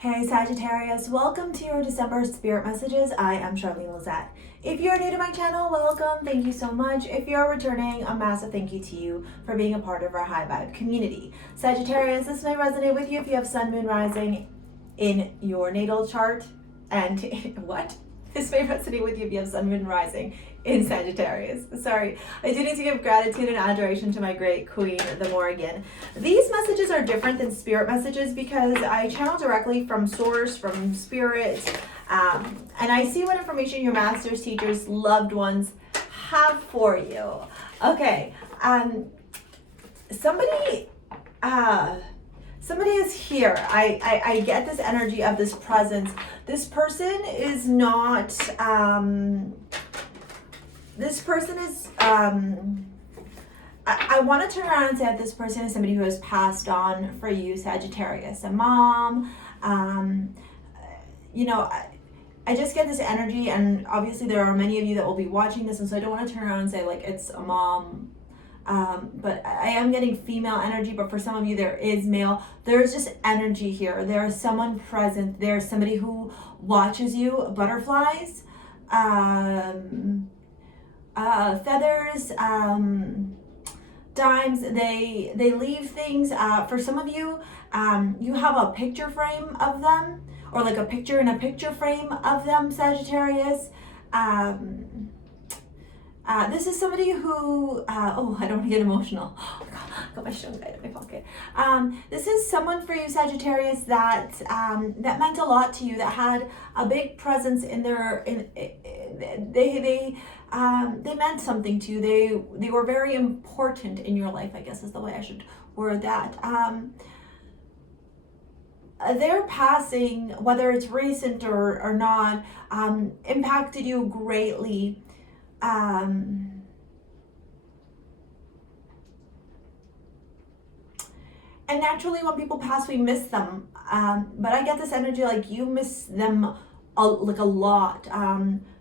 Hey Sagittarius, welcome to your December spirit messages. I am Charlene Lizette. If you're new to my channel, welcome. Thank you so much. If you're returning, a massive thank you to you for being a part of our high vibe community. Sagittarius, this may resonate with you if you have sun, moon, rising in your natal chart. And what? This may resonate with you if you have sun, moon, rising in Sagittarius. Sorry, I do need to give gratitude and adoration to my great queen, the Morrigan. These messages are different than spirit messages because I channel directly from source, from spirit, and I see what information your masters, teachers, loved ones have for you. Okay, somebody is here. I get this energy of this presence. This person is not, this person is, I want to turn around and say that this person is somebody who has passed on for you, Sagittarius, a mom. You know, I just get this energy, and obviously there are many of you that will be watching this, and so I don't want to turn around and say like it's a mom. But I am getting female energy, but for some of you there is male. There's just energy here. There is someone present. There's somebody who watches you. Butterflies, feathers, dimes. They leave things. For some of you, you have a picture frame of them, or like a picture in a picture frame of them, Sagittarius. This is somebody who, oh, I don't want to get emotional. Oh, God, I got my stone guide in my pocket. This is someone for you, Sagittarius, that that meant a lot to you, that had a big presence in their, they meant something to you. They were very important in your life, I guess is the way I should word that. Their passing, whether it's recent or not, impacted you greatly. And naturally when people pass, we miss them, but I get this energy like you miss them like a lot.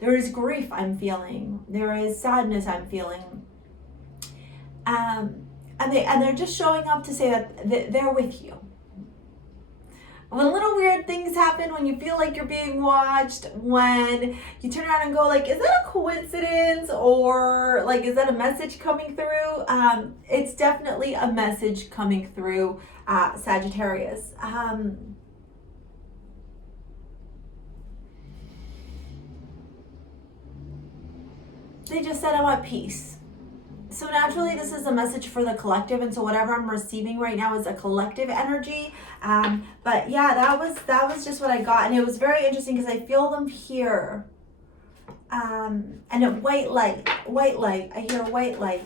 There is grief I'm feeling, there is sadness I'm feeling, and they're just showing up to say that they're with you. When little weird things happen, when you feel like you're being watched, when you turn around and go like, is that a coincidence, or like, is that a message coming through? It's definitely a message coming through, Sagittarius. They just said, I'm at peace. So naturally, this is a message for the collective, and so whatever I'm receiving right now is a collective energy. But yeah, that was just what I got, and it was very interesting because I feel them here. And a white light. I hear a white light.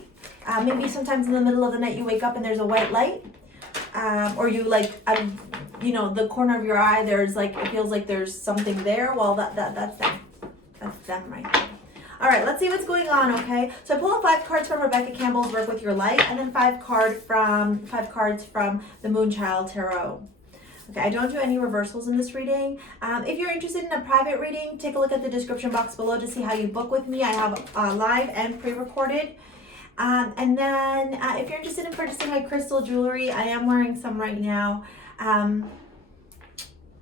Maybe sometimes in the middle of the night you wake up and there's a white light, or you like, you know, the corner of your eye. There's like, it feels like there's something there. Well, that's them. That's them right there. All right, let's see what's going on, okay? So I pull up 5 cards from Rebecca Campbell's Work With Your Light, and then 5 cards from the Moonchild Tarot. Okay, I don't do any reversals in this reading. If you're interested in a private reading, take a look at the description box below to see how you book with me. I have live and pre-recorded. And then if you're interested in purchasing my crystal jewelry, I am wearing some right now.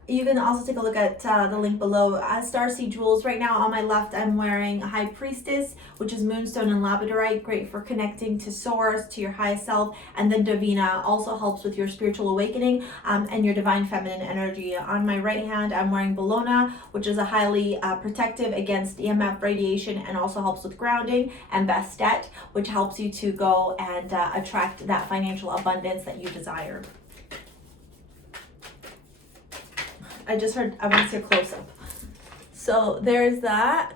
You can also take a look at the link below. STARSEA jewels. Right now on my left, I'm wearing a High Priestess, which is moonstone and labradorite, great for connecting to source, to your highest self. And then Divina also helps with your spiritual awakening and your divine feminine energy. On my right hand, I'm wearing Bologna, which is a highly protective against EMF radiation and also helps with grounding. And Bastet, which helps you to go and attract that financial abundance that you desire. I just heard, I want to see a close-up. So there's that.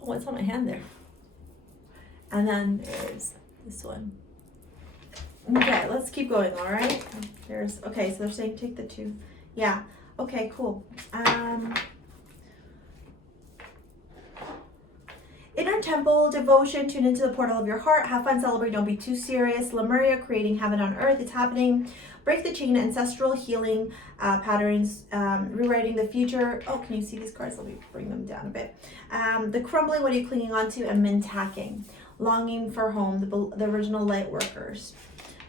What's on my hand there? And then there's this one. Okay, let's keep going, all right? There's, okay, so they're saying take the 2. Yeah, okay, cool. Inner temple, devotion, tune into the portal of your heart, have fun, celebrate, don't be too serious. Lemuria, creating heaven on earth, it's happening. Break the chain, ancestral healing patterns, rewriting the future. Oh, can you see these cards? Let me bring them down a bit. The crumbling, what are you clinging on to? And mint hacking. Longing for home, the original light workers.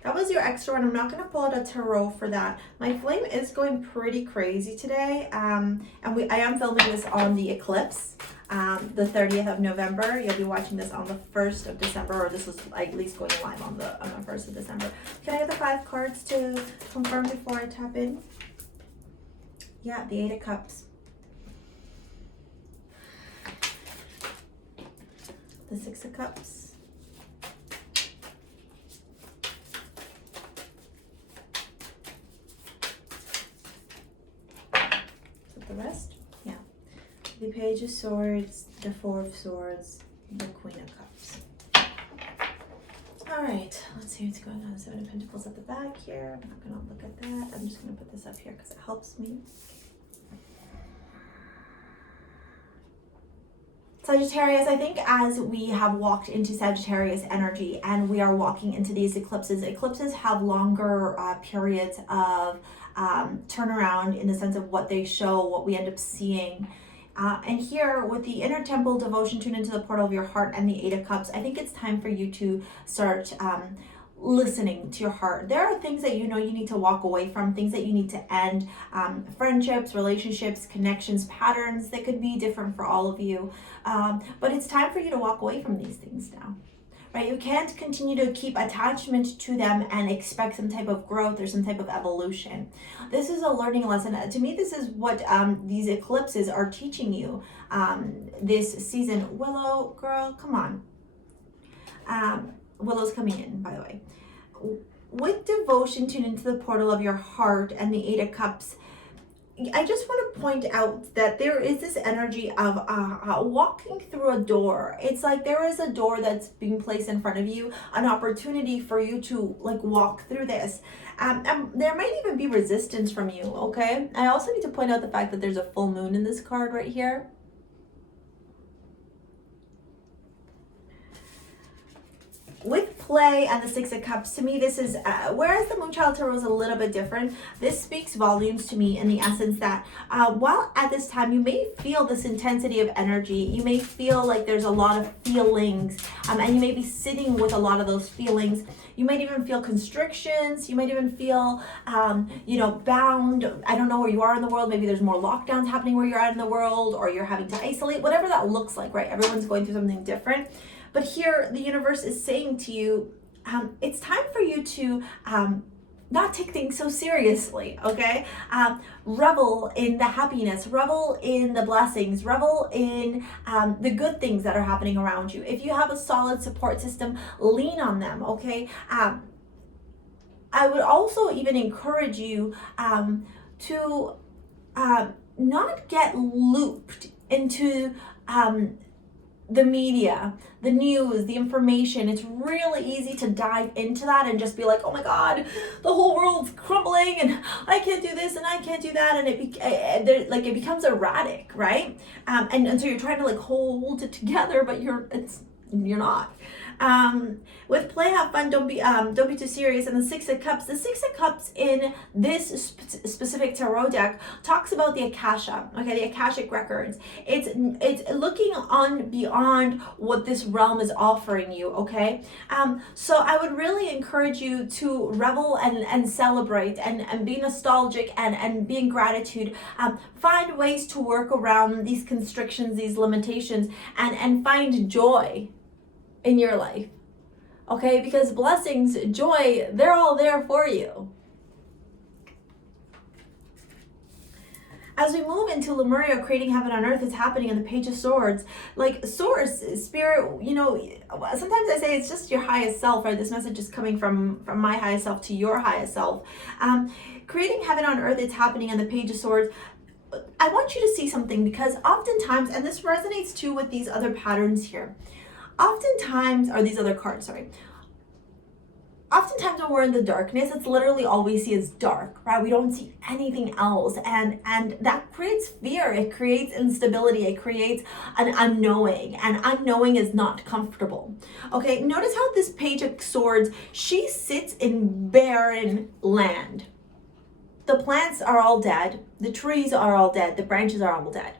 That was your extra one. I'm not going to pull out a tarot for that. My flame is going pretty crazy today. And I am filming this on the eclipse, the 30th of November. You'll be watching this on the 1st of December, or this is at least going live on the 1st of December. Can I have the 5 cards to confirm before I tap in? Yeah, the 8 of Cups. The 6 of Cups. The rest? Yeah. The Page of Swords, the 4 of Swords, the Queen of Cups. All right, let's see what's going on. 7 of Pentacles at the back here. I'm not going to look at that. I'm just going to put this up here because it helps me. Sagittarius, I think as we have walked into Sagittarius energy and we are walking into these eclipses, eclipses have longer periods of turnaround in the sense of what they show, what we end up seeing. And here with the Inner Temple devotion, tune into the portal of your heart and the 8 of Cups, I think it's time for you to start listening to your heart. There are things that you know you need to walk away from, things that you need to end, friendships, relationships, connections, patterns that could be different for all of you. But it's time for you to walk away from these things now. Right? You can't continue to keep attachment to them and expect some type of growth or some type of evolution. This is a learning lesson. To me, this is what these eclipses are teaching you this season. Willow, girl, come on. Willow's coming in, by the way. With devotion, tune into the portal of your heart and the 8 of Cups. I just want to point out that there is this energy of walking through a door. It's like there is a door that's being placed in front of you, an opportunity for you to like walk through this. And there might even be resistance from you, okay? I also need to point out the fact that there's a full moon in this card right here. With play and the 6 of Cups, to me this is, whereas the Moonchild Tarot is a little bit different, this speaks volumes to me in the essence that while at this time you may feel this intensity of energy, you may feel like there's a lot of feelings, and you may be sitting with a lot of those feelings. You might even feel constrictions, you might even feel, bound. I don't know where you are in the world, maybe there's more lockdowns happening where you're at in the world, or you're having to isolate, whatever that looks like, right? Everyone's going through something different. But here, the universe is saying to you, it's time for you to not take things so seriously, okay? Revel in the happiness, revel in the blessings, revel in the good things that are happening around you. If you have a solid support system, lean on them, okay? I would also even encourage you to not get looped into the media, the news, the information. It's really easy to dive into that and just be like, oh my God, the whole world's crumbling and I can't do this and I can't do that. And it becomes erratic, right? And so you're trying to like hold it together, but you're not. With play, have fun, don't be too serious. And the 6 of Cups, the 6 of Cups in this specific tarot deck talks about the Akasha, okay, the Akashic records. It's looking on beyond what this realm is offering you, okay? So I would really encourage you to revel and celebrate and be nostalgic and be in gratitude. Find ways to work around these constrictions, these limitations, and find joy in your life, okay? Because blessings, joy, they're all there for you. As we move into Lemuria, creating heaven on earth is happening in the Page of Swords. Like Source, Spirit, sometimes I say it's just your highest self, right? This message is coming from my highest self to your highest self. Creating heaven on earth is happening in the Page of Swords. I want you to see something, because oftentimes, and this resonates too with these other patterns here, oftentimes when we're in the darkness, it's literally all we see is dark, right? We don't see anything else. And that creates fear. It creates instability. It creates an unknowing. And unknowing is not comfortable. Okay, notice how this Page of Swords, she sits in barren land. The plants are all dead. The trees are all dead. The branches are all dead.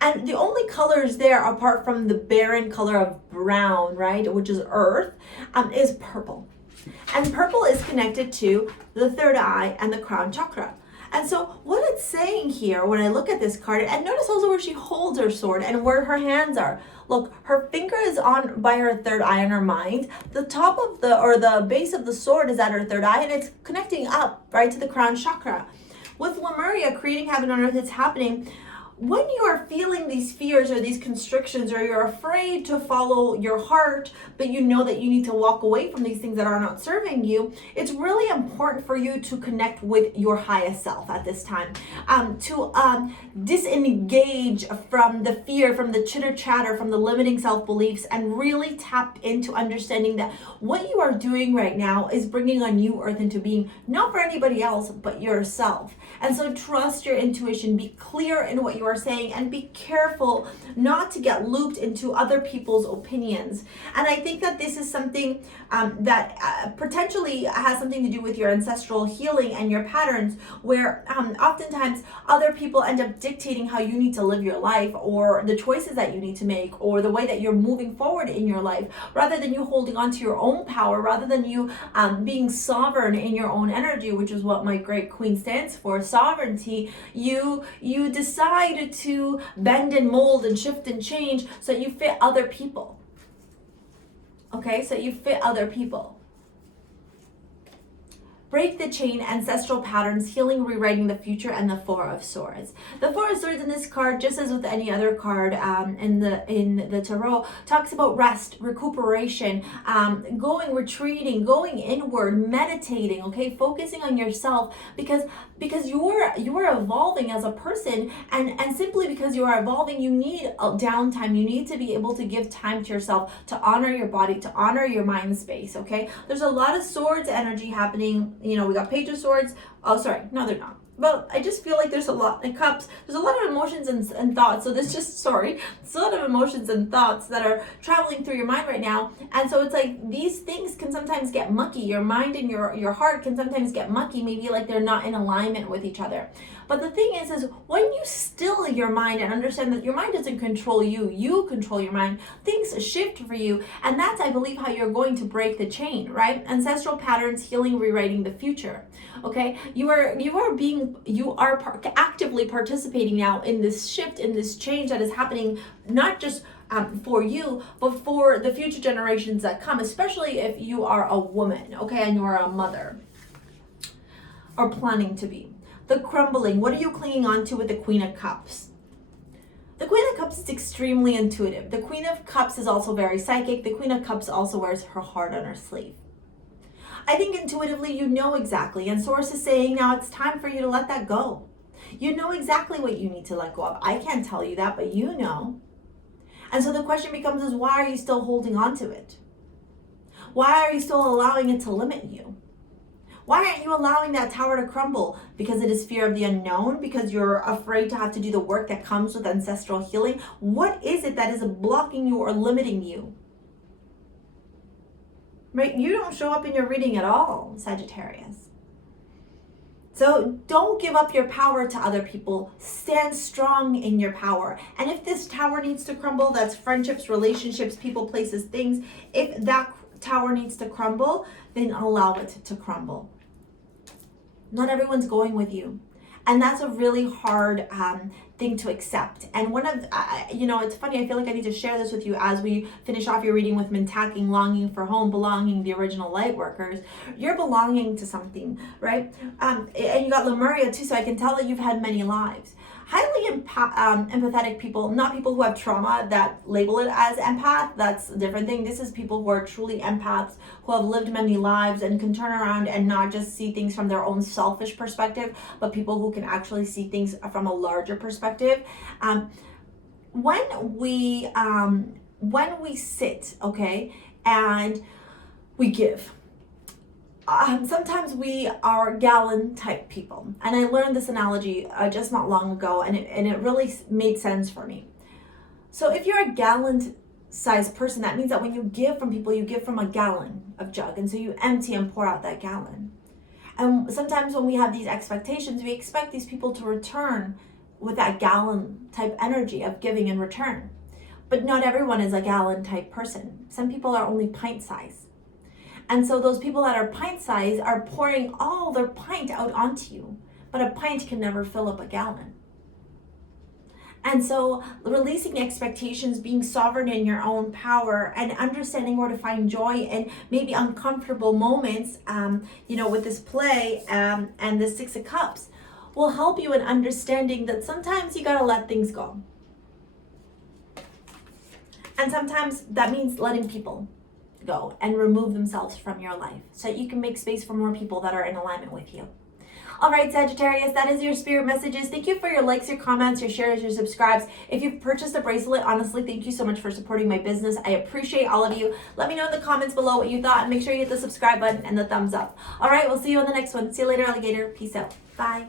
And the only colors there, apart from the barren color of brown, right, which is earth, is purple. And purple is connected to the third eye and the crown chakra. And so what it's saying here, when I look at this card, and notice also where she holds her sword and where her hands are. Look, her finger is on by her third eye in her mind. The top of the base of the sword is at her third eye, and it's connecting up, right, to the crown chakra. With Lemuria, creating heaven on earth, it's happening when you are feeling these fears or these constrictions, or you're afraid to follow your heart, but you know that you need to walk away from these things that are not serving you. It's really important for you to connect with your highest self at this time, to disengage from the fear, from the chitter chatter, from the limiting self-beliefs, and really tap into understanding that what you are doing right now is bringing a new earth into being, not for anybody else, but yourself. And so trust your intuition, be clear in what you are saying, and be careful not to get looped into other people's opinions. And I think that this is something that potentially has something to do with your ancestral healing and your patterns, where oftentimes other people end up dictating how you need to live your life, or the choices that you need to make, or the way that you're moving forward in your life, rather than you holding on to your own power, rather than you being sovereign in your own energy, which is what my great queen stands for, sovereignty. You decide to bend and mold and shift and change so that you fit other people. Okay, so you fit other people. Break the chain, ancestral patterns, healing, rewriting the future, and the Four of Swords. The Four of Swords in this card, just as with any other card in the tarot, talks about rest, recuperation, retreating, going inward, meditating. Okay, focusing on yourself, because you're evolving as a person, and simply because you are evolving, you need a downtime. You need to be able to give time to yourself, to honor your body, to honor your mind space. Okay, there's a lot of swords energy happening. You know, we got Page of Swords. Oh, sorry, no, they're not. But I just feel like there's a lot in cups. There's a lot of emotions and thoughts. So there's a lot of emotions and thoughts that are traveling through your mind right now. And so it's like these things can sometimes get mucky. Your mind and your heart can sometimes get mucky, maybe like they're not in alignment with each other. But the thing is when you still your mind and understand that your mind doesn't control you, you control your mind, things shift for you. And that's, I believe, how you're going to break the chain, right? Ancestral patterns, healing, rewriting the future. Okay, you are actively participating now in this shift, in this change that is happening, not just for you, but for the future generations that come, especially if you are a woman, okay, and you are a mother, or planning to be. The crumbling, what are you clinging on to with the Queen of Cups? The Queen of Cups is extremely intuitive. The Queen of Cups is also very psychic. The Queen of Cups also wears her heart on her sleeve. I think intuitively you know exactly, and Source is saying now it's time for you to let that go. You know exactly what you need to let go of. I can't tell you that, but you know. And so the question becomes is, why are you still holding on to it? Why are you still allowing it to limit you? Why aren't you allowing that tower to crumble? Because it is fear of the unknown? Because you're afraid to have to do the work that comes with ancestral healing? What is it that is blocking you or limiting you? Right? You don't show up in your reading at all, Sagittarius. So don't give up your power to other people. Stand strong in your power. And if this tower needs to crumble, that's friendships, relationships, people, places, things. If that tower needs to crumble, then allow it to crumble. Not everyone's going with you. And that's a really hard thing to accept. And one of, it's funny, I feel like I need to share this with you as we finish off your reading with Mintacking, longing for home, belonging, the original light workers. You're belonging to something, right? And you got Lemuria too, so I can tell that you've had many lives. Highly empathetic people, not people who have trauma that label it as empath. That's a different thing. This is people who are truly empaths, who have lived many lives and can turn around and not just see things from their own selfish perspective, but people who can actually see things from a larger perspective. When we sit, okay, and we give, sometimes we are gallon type people, and I learned this analogy just not long ago, and it really made sense for me. So if you're a gallon sized person, that means that when you give from people, you give from a gallon of jug, and so you empty and pour out that gallon. And sometimes when we have these expectations, we expect these people to return with that gallon type energy of giving in return. But not everyone is a gallon type person. Some people are only pint size. And so those people that are pint size are pouring all their pint out onto you. But a pint can never fill up a gallon. And so releasing expectations, being sovereign in your own power, and understanding where to find joy in maybe uncomfortable moments, with this play and the Six of Cups, will help you in understanding that sometimes you gotta let things go. And sometimes that means letting people go and remove themselves from your life so that you can make space for more people that are in alignment with you. All right, Sagittarius, that is your spirit messages. Thank you for your likes, your comments, your shares, your subscribes. If you've purchased a bracelet, honestly, thank you so much for supporting my business. I appreciate all of you. Let me know in the comments below what you thought, and make sure you hit the subscribe button and the thumbs up. All right, we'll see you on the next one. See you later, alligator. Peace out. Bye.